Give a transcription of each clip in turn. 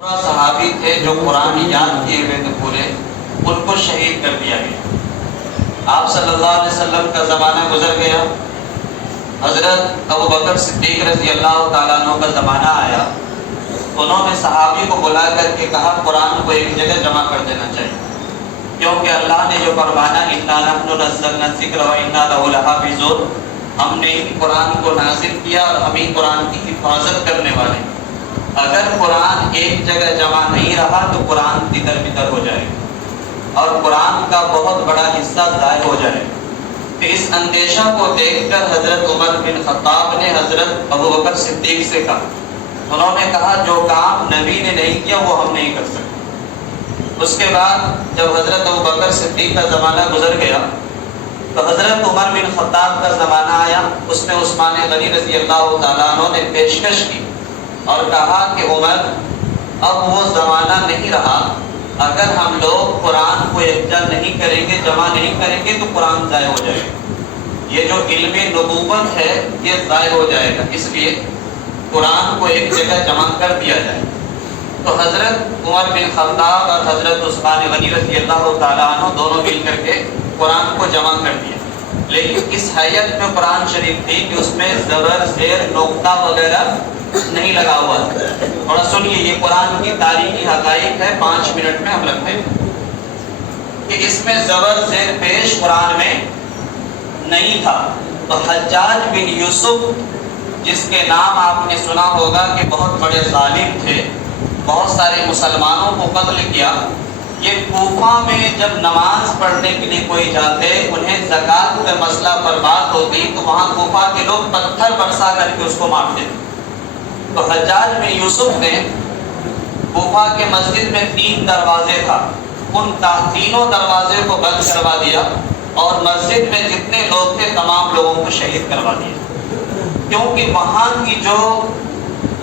صحابی تھے جو قرآن یاد کیے ہوئے تھے پورے، ان کو شہید کر دیا گیا۔ آپ صلی اللہ علیہ وسلم کا زمانہ گزر گیا، حضرت ابو بکر صدیق رضی اللہ تعالیٰ عنہ کا زمانہ آیا۔ انہوں نے صحابی کو بلا کر کے کہا قرآن کو ایک جگہ جمع کر دینا چاہیے، کیونکہ اللہ نے جو فرمانا اِنَّا نَحْنُ نَزَّلْنَا الذِّكْرَ وَإِنَّا لَهُ لَحَافِظُونَ، ہم نے ہی قرآن کو نازل کیا اور ہم ہی قرآن کی حفاظت کرنے والے۔ اگر قرآن ایک جگہ جمع نہیں رہا تو قرآن تتر بتر ہو جائے اور قرآن کا بہت بڑا حصہ ضائع ہو جائے۔ تو اس اندیشہ کو دیکھ کر حضرت عمر بن خطاب نے حضرت ابو بکر صدیق سے کہا، انہوں نے کہا جو کام نبی نے نہیں کیا وہ ہم نہیں کر سکتے۔ اس کے بعد جب حضرت ابو بکر صدیق کا زمانہ گزر گیا تو حضرت عمر بن خطاب کا زمانہ آیا۔ اس میں عثمان غنی رضی اللہ تعالیٰ عنہ نے پیشکش کی اور کہا کہ عمر اب وہ زمانہ نہیں رہا، اگر ہم لوگ قرآن کو یکجا نہیں کریں گے، جمع نہیں کریں گے تو قرآن ضائع ہو جائے گا، یہ جو علم نبوت ہے یہ ضائع ہو جائے گا، اس لیے قرآن کو ایک جگہ جمع کر دیا جائے۔ تو حضرت عمر بن خطاب اور حضرت عثمان غنی رضی اللہ تعالیٰ عنہ دونوں مل کر کے قرآن کو جمع کر دیا، لیکن اس حیت میں قرآن شریف تھی کہ اس میں زبر زیر نقطہ وغیرہ نہیں لگا ہوا تھا۔ تھوڑا سنیے، یہ قرآن کی تاریخی حقائق ہے، 5 منٹ میں ہم رکھتے ہیں کہ اس میں زبر زیر پیش قرآن میں نہیں تھا۔ تو حجاج بن یوسف، جس کے نام آپ نے سنا ہوگا کہ بہت بڑے ظالم تھے، بہت سارے مسلمانوں کو قتل کیا، یہ کوفہ میں جب نماز پڑھنے کے لیے کوئی جاتے، انہیں زکوٰۃ کا مسئلہ پر بات ہوتی تو وہاں کوفہ کے لوگ پتھر برسا کر کے اس کو مارتے۔ تو حجاج بن یوسف نے کوفہ کے مسجد میں 3 دروازے تھا، ان تینوں دروازے کو بند کروا دیا اور مسجد میں جتنے لوگ تھے تمام لوگوں کو شہید کروا دیا، کیونکہ وہاں کی جو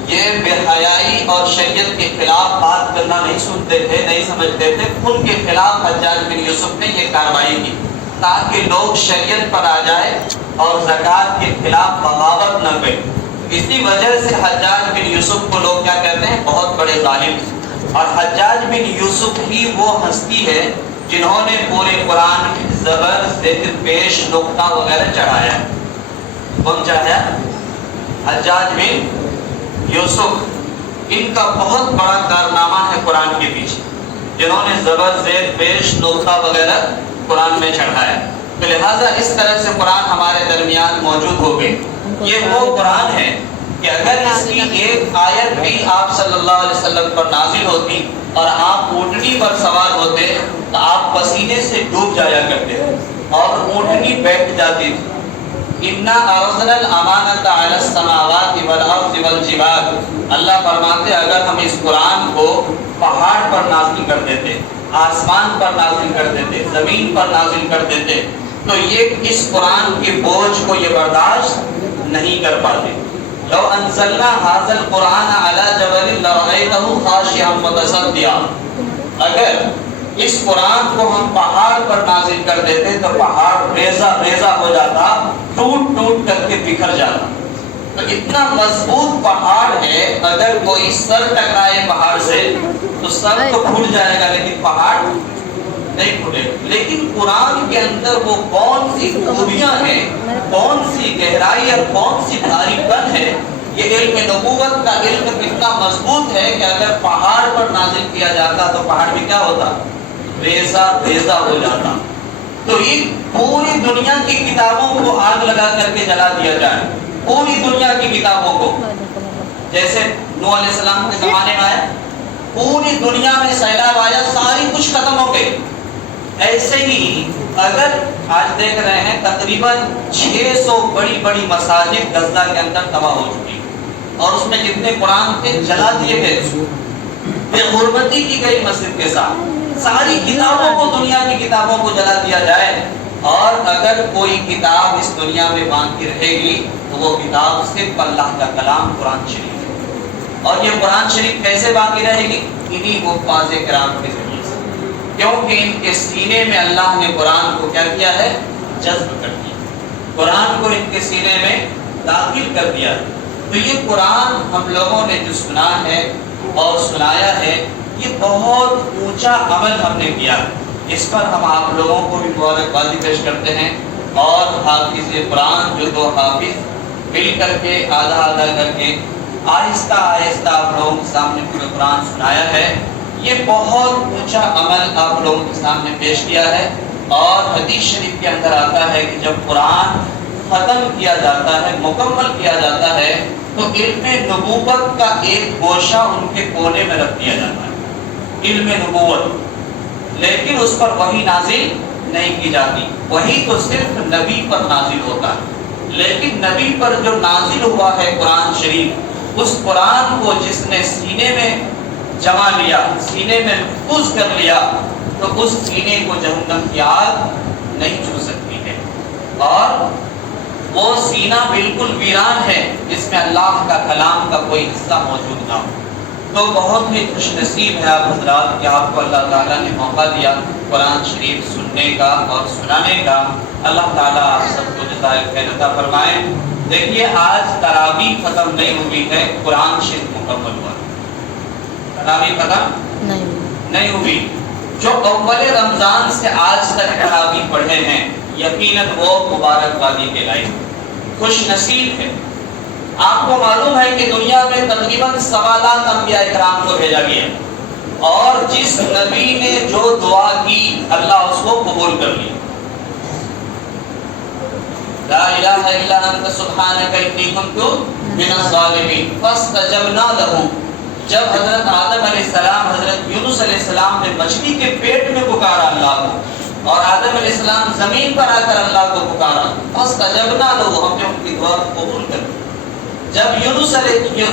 یہ بے حیائی اور شریعت کے خلاف بات کرنا نہیں سنتے تھے، نہیں سمجھتے تھے، ان کے خلاف حجاج بن یوسف نے یہ کارروائی کی تاکہ لوگ شریعت پر آ جائے اور زکوٰۃ کے خلاف بغاوت نہ کریں۔ اسی وجہ سے حجاج بن یوسف کو لوگ کیا کہتے ہیں؟ بہت بڑے ظالم۔ اور حجاج بن یوسف ہی وہ ہستی ہے جنہوں نے پورے قرآن کی زبر زیر پیش نقطہ وغیرہ چڑھایا۔ کون چڑھایا؟ حجاج بن یوسف۔ ان کا بہت بڑا کارنامہ ہے قرآن کے پیچھے، جنہوں نے زبر زیر پیش نقطہ وغیرہ قرآن میں چڑھایا۔ تو لہٰذا اس طرح سے قرآن ہمارے درمیان موجود ہو گئے۔ یہ وہ قرآن ہے کہ اگر اس کی ایک آیت بھی آپ صلی اللہ علیہ وسلم پر نازل ہوتی اور آپ اونٹنی پر سوار ہوتے تو آپ پسینے سے ڈوب جایا کرتے اور اونٹنی بیٹھ جاتی تھی۔ اِنَّا عَرَضْنَا الْأَمَانَةَ عَلَى السَّمَاوَاتِ وَالْأَرْضِ وَالْجِبَالِ، اللہ فرماتے اگر ہم اس قرآن کو پہاڑ پر نازل کر دیتے، آسمان پر نازل کر دیتے، زمین پر نازل کر دیتے تو یہ اس قرآن کے بوجھ کو یہ برداشت نہیں کر پاتے۔ لو انزلنا هذا القرآن على جبل لرأيته خاشعا متصدعا، اگر اس قرآن کو ہم پہاڑ پر نازل کر دیتے تو پہاڑ ریزہ ریزہ ہو جاتا، ٹوٹ ٹوٹ کر کے بکھر جاتا۔ تو اتنا مضبوط پہاڑ ہے، اگر کوئی سر ٹکرائے پہاڑ سے تو سر تو پھوٹ جائے گا لیکن پہاڑ نہیں پھوٹے گا۔ لیکن قرآن کے اندر وہ کون سی خوبیاں ہیں، کون سی گہرائی اور کون سی بھاری پن ہے، یہ علم نبوت کا علم کتنا مضبوط ہے کہ اگر پہاڑ پر نازل کیا جاتا تو پہاڑ بھی کیا ہوتا؟ ریزہ ریزہ ہو جاتا۔ تو یہ پوری دنیا کی کتابوں کو آگ لگا کر کے جلا دیا جائے، پوری دنیا کی کتابوں کو، جیسے نوح علیہ السلام کے زمانے میں آیا، پوری دنیا میں سیلاب آیا، ساری کچھ ختم ہو گئی۔ ایسے ہی اگر آج دیکھ رہے ہیں تقریباً 600 بڑی بڑی مساجد غزہ کے اندر تباہ ہو چکی اور اس میں جتنے قرآن تھے جلا دیے گئے، بے غربتی کی گئی مسجد کے ساتھ۔ ساری کتابوں کو، دنیا کی کتابوں کو جلا دیا جائے اور اگر کوئی کتاب اس دنیا میں باقی رہے گی تو وہ کتاب صرف اللہ کا کلام قرآن شریف ہے۔ اور یہ قرآن شریف کیسے باقی رہے گی؟ انہی حفاظ کرام کے ذریعے سے، کیونکہ ان کے سینے میں اللہ نے قرآن کو کیا کیا ہے؟ جذب کر دیا، قرآن کو ان کے سینے میں داخل کر دیا۔ تو یہ قرآن ہم لوگوں نے جو سنا ہے اور سنایا ہے، یہ بہت اونچا عمل ہم نے کیا۔ اس پر ہم آپ لوگوں کو بھی مبارکبادی پیش کرتے ہیں، اور حافظ قرآن جو دو حافظ مل کر کے آدھا آدھا کر کے آہستہ آہستہ آپ لوگوں کے سامنے پورے قرآن سنایا ہے، یہ بہت اونچا عمل آپ لوگوں کے سامنے پیش کیا ہے۔ اور حدیث شریف کے اندر آتا ہے کہ جب قرآن ختم کیا جاتا ہے، مکمل کیا جاتا ہے، تو علم نبوت کا ایک گوشہ ان کے کونے میں رکھ دیا جاتا ہے، علم نبوت، لیکن اس پر وحی نازل نہیں کی جاتی۔ وحی تو صرف نبی پر نازل ہوتا ہے، لیکن نبی پر جو نازل ہوا ہے قرآن شریف، اس قرآن کو جس نے سینے میں جمع لیا، سینے میں محفوظ کر لیا، تو اس سینے کو جہنم کی آگ نہیں چھو سکتی ہے، اور وہ سینہ بالکل ویران ہے جس میں اللہ کا کلام کا کوئی حصہ موجود نہ ہو۔ تو بہت ہی خوش نصیب ہے آپ حضرات کہ آپ کو اللہ تعالیٰ نے موقع دیا قرآن شریف سننے کا اور سنانے کا۔ اللہ تعالیٰ آپ سب کو جزائے خیر عطا فرمائے۔ دیکھیے آج تراویح ختم نہیں ہوئی ہے، قرآن شریف مکمل ہوا۔ تراویح ختم نہیں ہوئی۔ جو اول رمضان سے آج تک تراویح پڑھے ہیں، یقیناً وہ مبارکبادی کے لائق خوش نصیب ہے۔ آپ کو معلوم ہے کہ دنیا میں تقریباً 1.25 لاکھ انبیاء کرام کو بھیجا گیا، اور جس نبی نے جو دعا کی اللہ اس کو قبول کر لیا۔ لا الہ الا انت سبحانک انی کنت من الظالمین فاستجبنا لہ۔ جب حضرت آدم علیہ السلام، حضرت یونس علیہ السلام نے مچھلی کے پیٹ میں پکارا اللہ کو، اور آدم علیہ السلام زمین پر آ کر اللہ کو پکارا، فاستجبنا لہ، ہم نے ان کی دعا کو قبول کر لیا۔ جب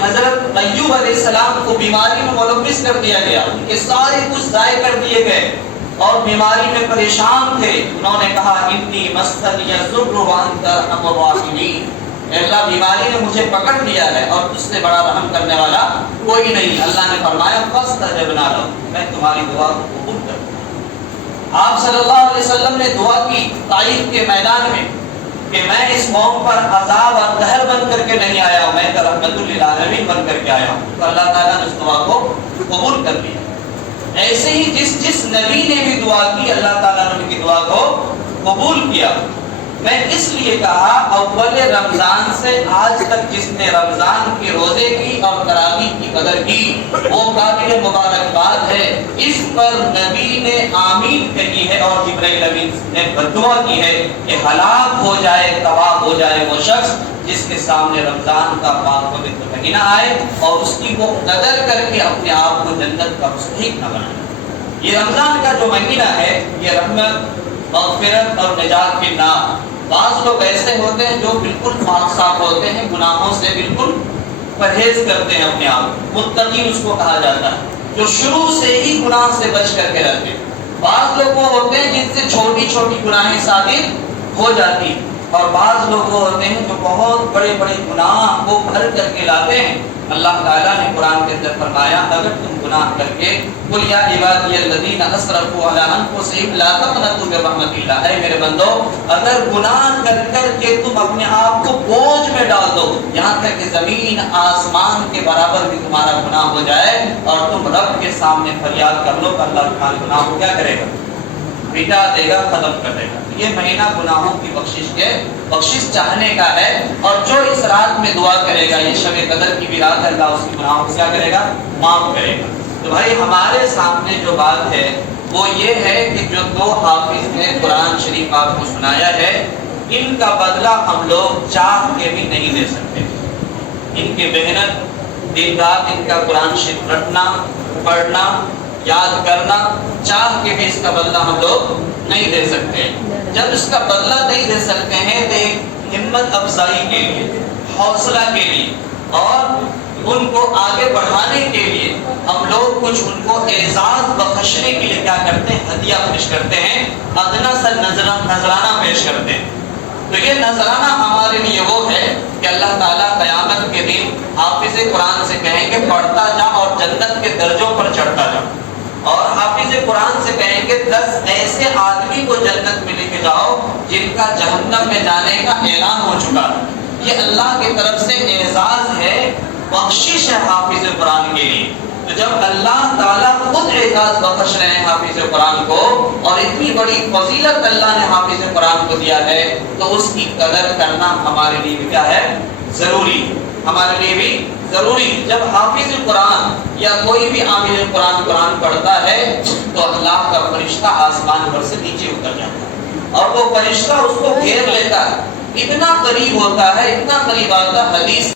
حضرت ایوب علیہ السلام کو بیماری میں ملوث کر دیا گیا، ان کے سارے کچھ ضائع کر دیے گئے اور بیماری میں پریشان تھے، انہوں نے کہا انی مسنی الضر وانت ارحم الراحمین، اے اللہ بیماری نے مجھے پکڑ لیا ہے اور تجھ سے بڑا رحم کرنے والا کوئی نہیں۔ اللہ نے فرمایا فاستجبنا لہ، میں تمہاری دعا کو قبول کرتا۔ آپ صلی اللہ علیہ وسلم نے دعا کی طائف کے میدان میں کہ میں اس قوم پر عذاب اور قہر بن کر کے نہیں آیا ہوں، میں رحمت للعالمین بن کر کے آیا ہوں، تو اللہ تعالیٰ نے اس دعا کو قبول کر لیا۔ ایسے ہی جس نبی نے بھی دعا کی، اللہ تعالیٰ نے ان کی دعا کو قبول کیا۔ میں اس لیے کہا اول رمضان سے آج تک جس نے رمضان کے روزے کی اور تراویح کی قدر کی، وہ قابل مبارکباد ہے۔ اس پر نبی نے آمین کہی ہے اور جبرائیل امین نے بددعا کی ہے کہ ہلاک ہو جائے، تباہ ہو جائے وہ شخص جس کے سامنے رمضان کا پاک پوتر مہینہ آئے اور اس کی وہ قدر کر کے اپنے آپ کو جنت کا مستحق نہ بنائے۔ یہ رمضان کا جو مہینہ ہے، یہ رحمت، مغفرت اور نجات کے نام۔ بعض لوگ ایسے ہوتے ہیں جو بالکل پاک صاف ہوتے ہیں، گناہوں سے بالکل پرہیز کرتے ہیں اپنے آپ، متقی اس کو کہا جاتا ہے، جو شروع سے ہی گناہ سے بچ کر کے رہتے ہیں۔ بعض لوگ وہ ہوتے ہیں جن سے چھوٹی چھوٹی گناہیں صادر ہو جاتی، اور بعض لوگ وہ ہوتے ہیں جو بہت بڑے بڑے گناہ کو بھر کر کے لاتے ہیں۔ اللہ تعالیٰ نے قرآن کے اندر فرمایا اگر تم گناہ کر کے قل یا عبادی الذین اسرفوا علی انفسہم لا تقنطوا من رحمت اللہ، اے میرے بندو اگر گناہ کر کر کے تم اپنے آپ کو بوجھ میں ڈال دو، یہاں تک کہ زمین آسمان کے برابر بھی تمہارا گناہ ہو جائے اور تم رب کے سامنے فریاد کر لو، تو اللہ تمہارے گناہ کو کیا کرے گا؟ مٹا دے گا، ختم کر دے گا۔ یہ مہینہ گناہوں کی بخشش چاہنے کا ہے، اور جو اس رات میں دعا کرے گا، یہ شب قدر کی بھی رات ہے، اللہ اس کی گناہوں کو کیا کرے گا؟ معاف کرے گا۔ تو بھائی ہمارے سامنے جو بات ہے وہ یہ ہے کہ جو دو حافظ نے قرآن شریف آپ کو سنایا ہے، ان کا بدلہ ہم لوگ چاہ کے بھی نہیں دے سکتے۔ ان کی محنت، دن رات ان کا قرآن شریف رٹنا، پڑھنا، یاد کرنا، چاہ کے بھی اس کا بدلہ ہم لوگ نہیں دے سکتے۔ جب اس کا بدلہ نہیں دے سکتے ہیں تو ایک ہمت افزائی کے لیے، حوصلہ کے لیے اور ان کو آگے بڑھانے کے لیے ہم لوگ کچھ ان کو اعزاز بخشنے کے لیے کیا کرتے ہیں؟ ہدیہ پیش کرتے ہیں، ادنا سا نذرانہ پیش کرتے ہیں۔ تو یہ نذرانہ ہمارے لیے وہ ہے کہ اللہ تعالیٰ قیامت کے دن حافظ قرآن سے کہیں گے پڑھتا جا اور جنت کے درجوں پر چڑھتا جا، اور حافظ قرآن سے کہیں گے 10 ایسے آدمی کو جنت میں لے کے جاؤ جن کا جہنم میں جانے کا اعلان ہو چکا ہے۔ یہ اللہ کی طرف سے اعزاز ہے، بخشش ہے حافظ قرآن کے لیے۔ تو جب اللہ تعالیٰ خود اعزاز بخش رہے ہیں حافظ قرآن کو اور اتنی بڑی فضیلت اللہ نے حافظ قرآن کو دیا ہے تو اس کی قدر کرنا ہمارے لیے بھی کیا ہے؟ ضروری، ہمارے لیے بھی ضروری۔ جب حافظ قرآن یا کوئی بھی عامل قرآن پڑھتا ہے تو اللہ کا فرشتہ آسمان پر سے نیچے اتر جاتا ہے اور وہ فرشتہ اس کو گھیر لیتا ہے، اتنا قریب ہوتا ہے، اتنا قریب آتا ہے۔ حدیث